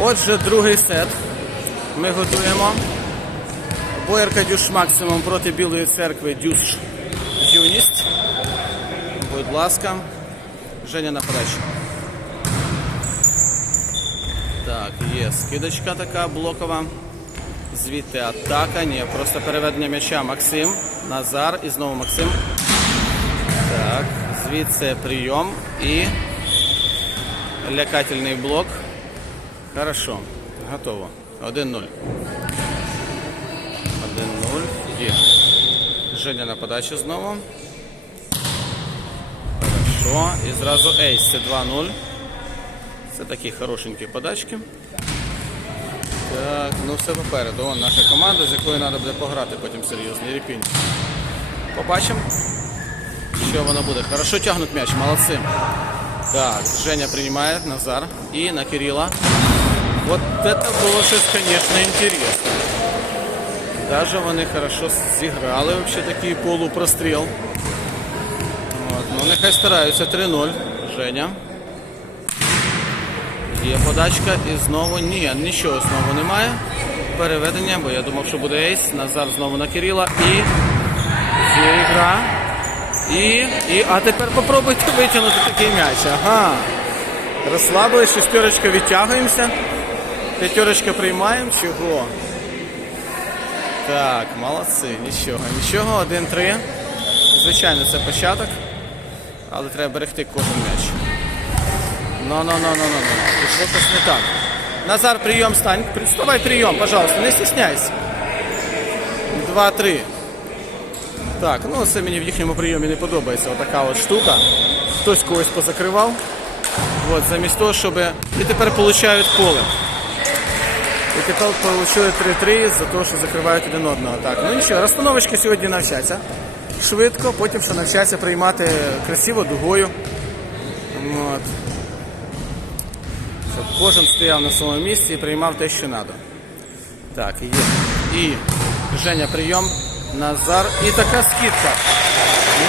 Отже, другий сет. Ми готуємо. Боярка Дюш максимум проти Білої церкви Дюш юність. Будь ласка. Женя на подачу. Так, є скидочка така блокова. Звідти атака. Ні, просто переведення м'яча Максим. Назар і знову Максим. Так, звідси прийом і лякательний блок. Хорошо. Готово. 1-0. 1-0. Є. Женя на подачу знову. Хорошо. І зразу ейс. Це 2-0. Це такі хорошенькі подачки. Так, ну все попереду. Вон наша команда, з якою треба буде пограти потім серйозно. Єрепінь. Побачимо, що воно буде. Хорошо тягнуть м'яч, молодці. Так, Женя приймає, Назар. І на Кирила. Вот это было щось, конечно, интересно. Даже вони хорошо зіграли, вообще такий полупростріл. От, ну нехай стараються 3-0. Женя. Є подачка і знову ні, нічого знову немає. Переведення, бо я думав, що буде ейс. Назар знову на Кирила і є ігра. І, і, а тепер попробуйте витягнути такий м'яч. Ага. Розслабили, шестерочка відтягуємося. П'ятерочка приймаємо. Чого? Так, молодці, нічого, нічого, 1-3. Звичайно, це початок. Але треба берегти кожен м'яч. Ну, ну, ну, ну, ну, ну. Пішло щось не так. Назар, прийом стань. Вставай прийом, пожалуйста, не стесняйся. 2-3. Так, ну це мені в їхньому прийомі не подобається. Отака от штука. Хтось когось позакривав. От, замість того, щоб. І тепер получають поле. І тепер 3-3 за те, що закривають один одного. Так, ну нічого, розстановочки сьогодні навчаться. Швидко, потім що навчаться приймати красиво дугою. От. Щоб кожен стояв на своєму місці і приймав те, що треба. Так, є. І Женя прийом. Назар. І така скидка.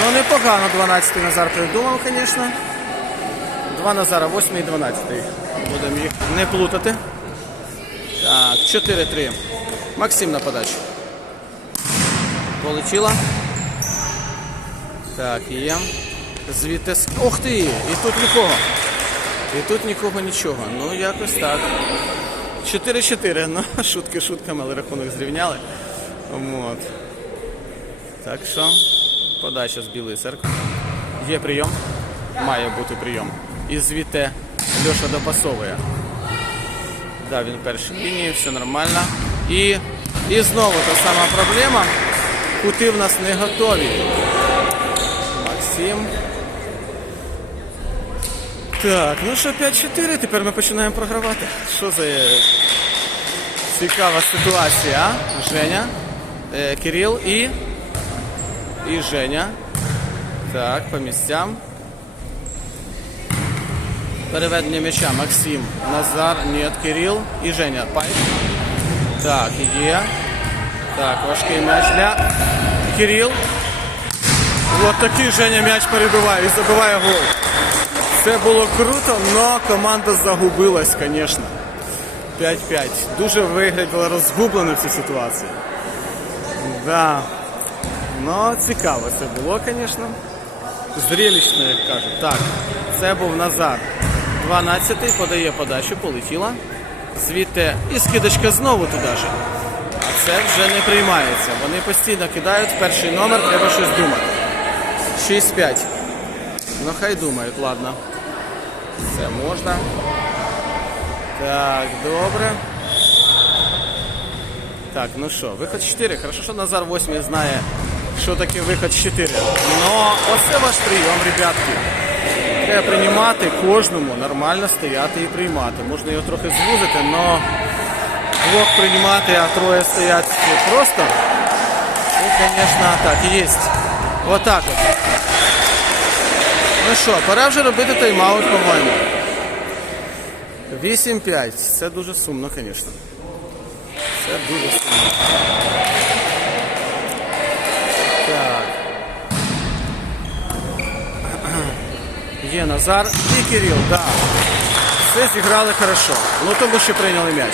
Ну непогано 12-й Назар придумав, звісно. Два Назара, 8 і 12. Будемо їх не плутати. Так, 4-3. Максим на подачу. Полетіла. Так, є. Звідти. Ух ти! І тут нікого. І тут нікого нічого. Ну, якось так. 4-4. Ну, шутки шутками, але рахунок зрівняли. От. Так що, подача з білої церкви. Є прийом. Має бути прийом. І звідти Льоша допасовує. Да, він в першій лінії, все нормально. І, і знову та сама проблема. Кути в нас не готові. Максим. Так, ну що, 5-4, тепер ми починаємо програвати. Що за е, цікава ситуація, а? Женя, е, Кирил і. І Женя. Так, по місцям. Переведення м'яча Максим, Назар, нет, Кирил і Женя. Пайп. Так, є. Так, важкий м'яч для Кирил. От такий Женя м'яч перебиває і забиває гол. Це було круто, але команда загубилась, звісно. 5-5. Дуже виглядала розгублено в цій ситуації. Да. Ну, цікаво це було, звісно. Зрелищно, як кажуть. Так, це був Назар. 12-й подає подачу, полетіла. Звідти і скидочка знову туди ж. Це вже не приймається. Вони постійно кидають перший номер, треба щось думати. 6-5. Ну хай думають, ладно. Це можна. Так, добре. Так, ну що, виход 4. Хорошо, що Назар 8 знає, що таке виход 4. Ну, оце ваш прийом, ребятки. Треба приймати кожному, нормально стояти і приймати. Можна його трохи звузити, але двох приймати, а троє стоять просто. І, звісно, так, є. Отак от. Ну що, пора вже робити тайм-аут, по-моєму. 8-5. Це дуже сумно, звісно. Це дуже сумно. Є Назар і Кирил. Да. Вже зіграли хорошо. Ну тому що прийняли м'яч.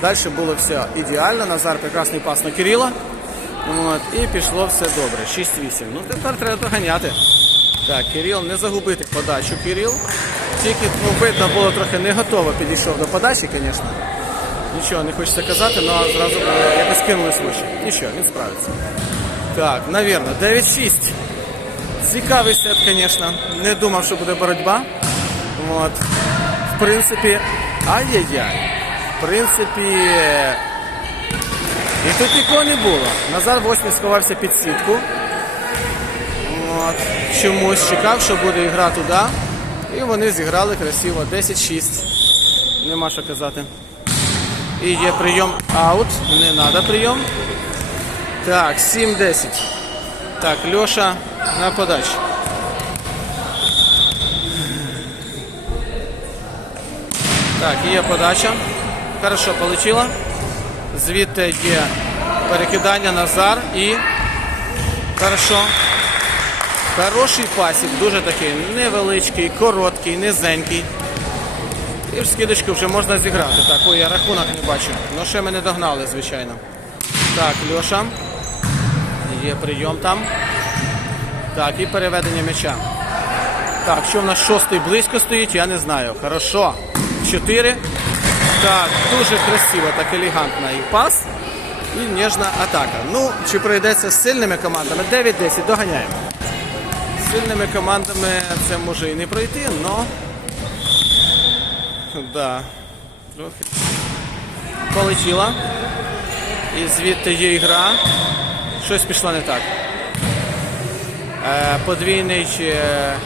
Далі було все ідеально. Назар прекрасний пас на Кирила. От, і пішло все добре. 6-8. Ну тепер треба доганяти. Так, Кирил, не загубити подачу Кирил. Тільки ну, видно було трохи не готово підійшов до подачі, звісно. Нічого не хочеться казати, але зразу е, якось кинулись в. Нічого, він справиться. Так, навірно, 9-6. Цікавий сет, звісно. Не думав, що буде боротьба. От. В принципі, ай-яй-яй. В принципі, і тут нікого не було. Назар восьмий сховався під сітку. От. Чомусь чекав, що буде гра туди. І вони зіграли красиво. 10-6. Нема що казати. І є прийом аут. Не треба прийом. Так, 7-10. Так, Льоша на подачі. Так, є подача. Хорошо получила. Звідти є перекидання Назар і. Хорошо. Хороший пасік, дуже такий невеличкий, короткий, низенький. І в скидочку вже можна зіграти. Так, ой, я рахунок не бачу. Ну ще мене догнали, звичайно. Так, Льоша. Є прийом там. Так, і переведення м'яча. Так, що в нас шостий близько стоїть, я не знаю. Хорошо. Чотири. Так, дуже красиво, так елегантно і пас. І ніжна атака. Ну, чи пройдеться з сильними командами? 9-10, доганяємо. З сильними командами це може і не пройти, але. Да. Трохи. Полетіла. І звідти є ігра. Щось пішло не так. Е, подвійний е,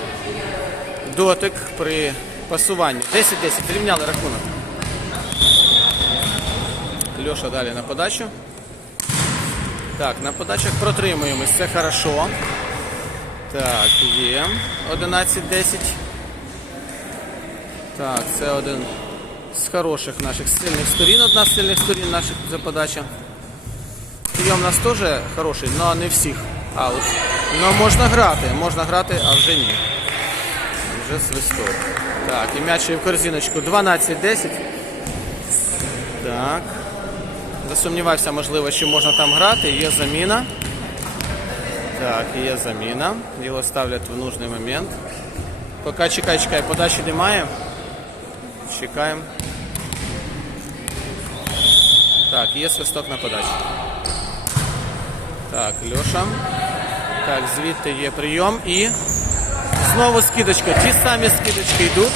дотик при пасуванні. 10-10. Рівняли рахунок. Льоша далі на подачу. Так, на подачах протримуємось. Це хорошо. Так, є. 11-10. Так, це один з хороших наших сильних сторін. Одна з сильних сторін наших це подача. Прийом у нас теж хороший, але не всіх. Аут. Ну можна грати, можна грати, а вже ні. Вже свисток. Так, і м'яч в корзиночку 12-10. Так. Засумнівався, можливо, що можна там грати. Є заміна. Так, є заміна. Його ставлять в нужний момент. Поки чекай, чекай, подачі немає. Чекаємо. Так, є свисток на подачі. Так, Льоша. Так, звідти є прийом і знову скидочка. Ті самі скидочки йдуть.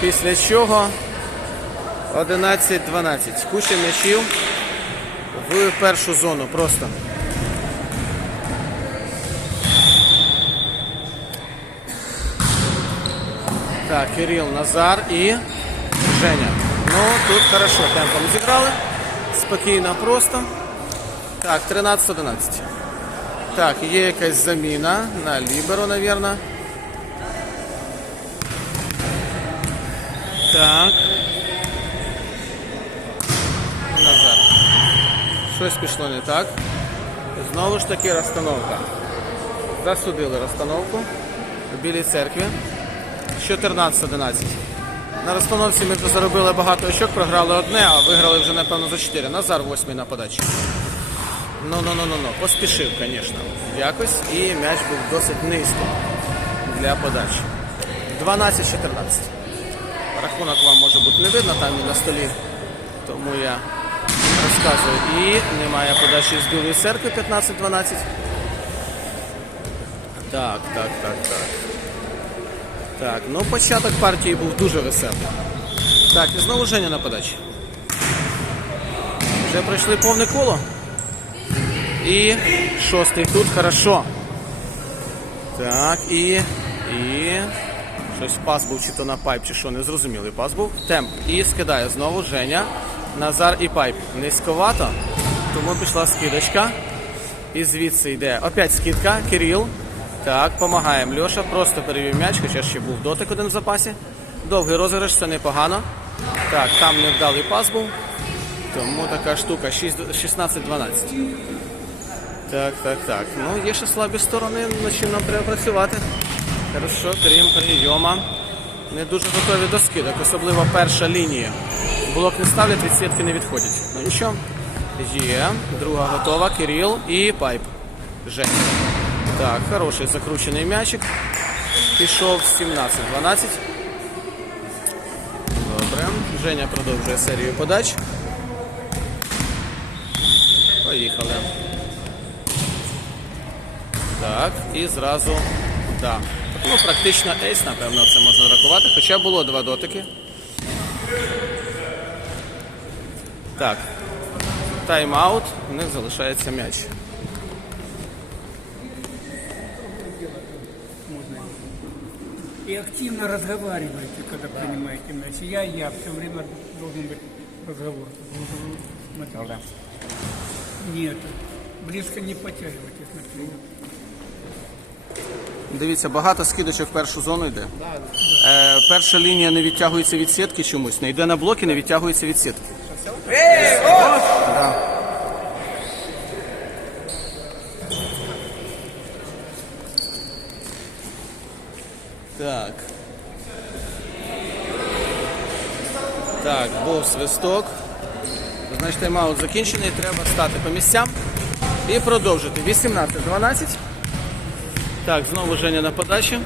Після чого 11-12. Куча м'ячів в першу зону просто. Так, Кирил, Назар і Женя. Ну, тут хорошо, темпом зіграли. Спокійно, просто. Так, 13-11. Так, є якась заміна на Ліберо, мабуть. Так. Назад. Щось пішло не так. Знову ж таки розстановка. Засудили розстановку в Білій церкві. 14-11. На розстановці ми заробили багато очок, програли одне, а виграли вже, напевно, за 4. Назар восьмий на подачі. Ну, ну, ну, ну, ну. Поспішив, звісно, якось. І м'яч був досить низько для подачі. 12-14. Рахунок вам може бути не видно, там і на столі. Тому я розказую. І немає подачі з Білої церкви 15-12. Так, так, так, так. Так, ну початок партії був дуже веселий. Так, і знову Женя на подачі. Вже пройшли повне коло. І шостий тут хорошо. Так, і. І. Щось пас був чи то на пайп, чи що, незрозумілий пас був. Темп. І скидає знову Женя. Назар і пайп. Низьковато. Тому пішла скидочка. І звідси йде. Опять скидка. Кирил. Так, допомагаємо. Льоша просто перевів м'яч, хоча ще був дотик один в запасі. Довгий розіграш, це непогано. Так, там невдалий пас був. Тому така штука. 16-12. Так, так, так. Ну, є ще слабі сторони, над чим нам треба працювати. Хорошо, крім прийома. не дуже готові до скидок, особливо перша лінія. Блок не ставлять, від сітки не відходять. Ну нічого. Є. Друга готова. Кирил і пайп. Женя. Так, хороший закручений м'ячик. Пішов 17-12. Добре. Женя продовжує серію подач. Поїхали. Так, і зразу. Да. Ну, практично ейс, напевно, це можна рахувати. Хоча було два дотики. Так. Тайм-аут. У них залишається м'яч. И активно разговаривайте, когда принимаете мяч. Я и я, все время должен быть разговор. Смотрите. Нет, близко не подтягивайтесь на прием. Дивіться, багато скидочок в першу зону йде. Е, перша лінія не відтягується від сітки чомусь. Не йде на блоки, не відтягується від сітки. Так. Так, був свисток. Значить, тайм-аут закінчений. Треба стати по місцям і продовжити. 18-12. Так, знову Женя на подачі.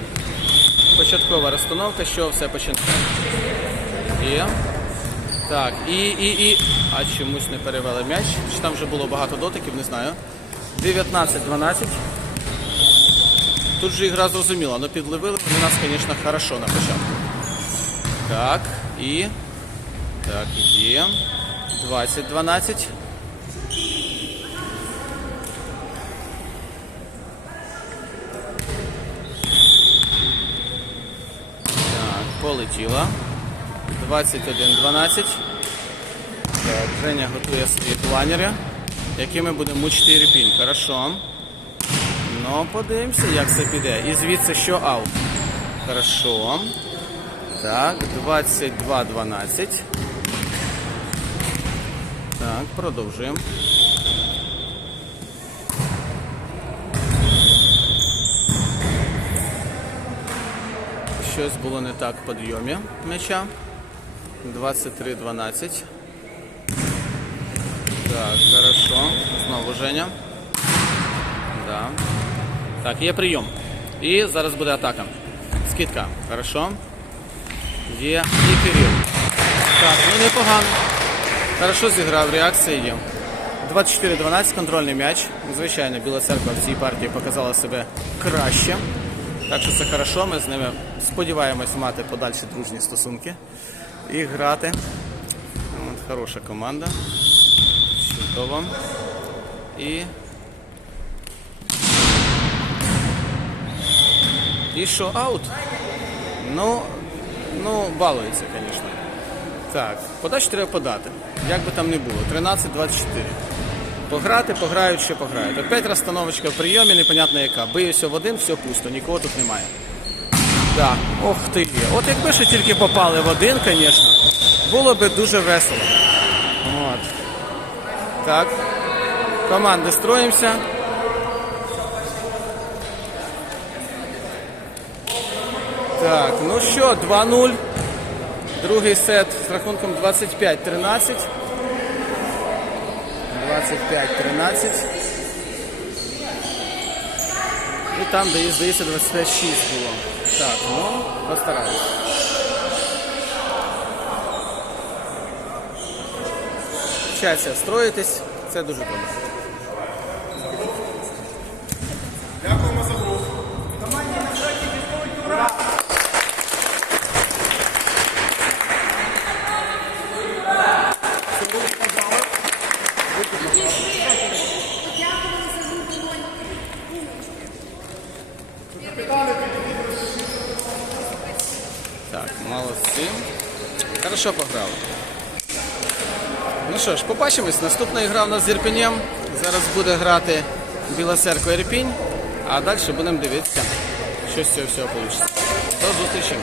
Початкова розстановка, що все починає. Є. Так, і, і, і. А чомусь не перевели м'яч. Чи там вже було багато дотиків, не знаю. 19-12. Тут же ігра зрозуміла, але підловили вони нас, звісно, хорошо на початку. Так, і. Так, є. 20-12. Так, полетіла. 21-12. Так, Женя готує свої планери, якими будемо мучити Ірпінь. Хорошо. Ну, подивимося, як це піде. І звідси що аут. Хорошо. Так, 22-12. Так, продовжуємо. Щось було не так в підйомі м'яча. 23-12. Так, хорошо. Знову Женя. Да. Так, є прийом. І зараз буде атака. Скидка. Хорошо. Є. І Кирил. Так, ну непогано. Хорошо зіграв, реакція є. 24-12, контрольний м'яч. Звичайно, Біла церква в цій партії показала себе краще. Так що це хорошо, ми з ними сподіваємось мати подальші дружні стосунки і грати. От, хороша команда. Чудово. І. І що, аут? Ну, ну, балується, звісно. Так, подачу треба подати. Як би там не було. 13-24. Пограти, пограють, ще пограють. Опять розстановочка в прийомі, непонятно яка. Биюся в один, все пусто, нікого тут немає. Так, ох ти. є. От якби ще тільки попали в один, звісно, було би дуже весело. От. Так. Команди строїмося. Так, ну що, 2-0. Другий сет з рахунком 25-13. 25-13. І там, де, здається, 26 було. Так, ну, постараюсь. Вчаться строїтись, це дуже добре. Так, молодці. Хорошо пограли. Ну що ж, побачимось. Наступна гра у нас з Ірпінєм. Зараз буде грати Біла Церква Ірпінь, а далі будемо дивитися, що з цього всього вийде. До зустрічі!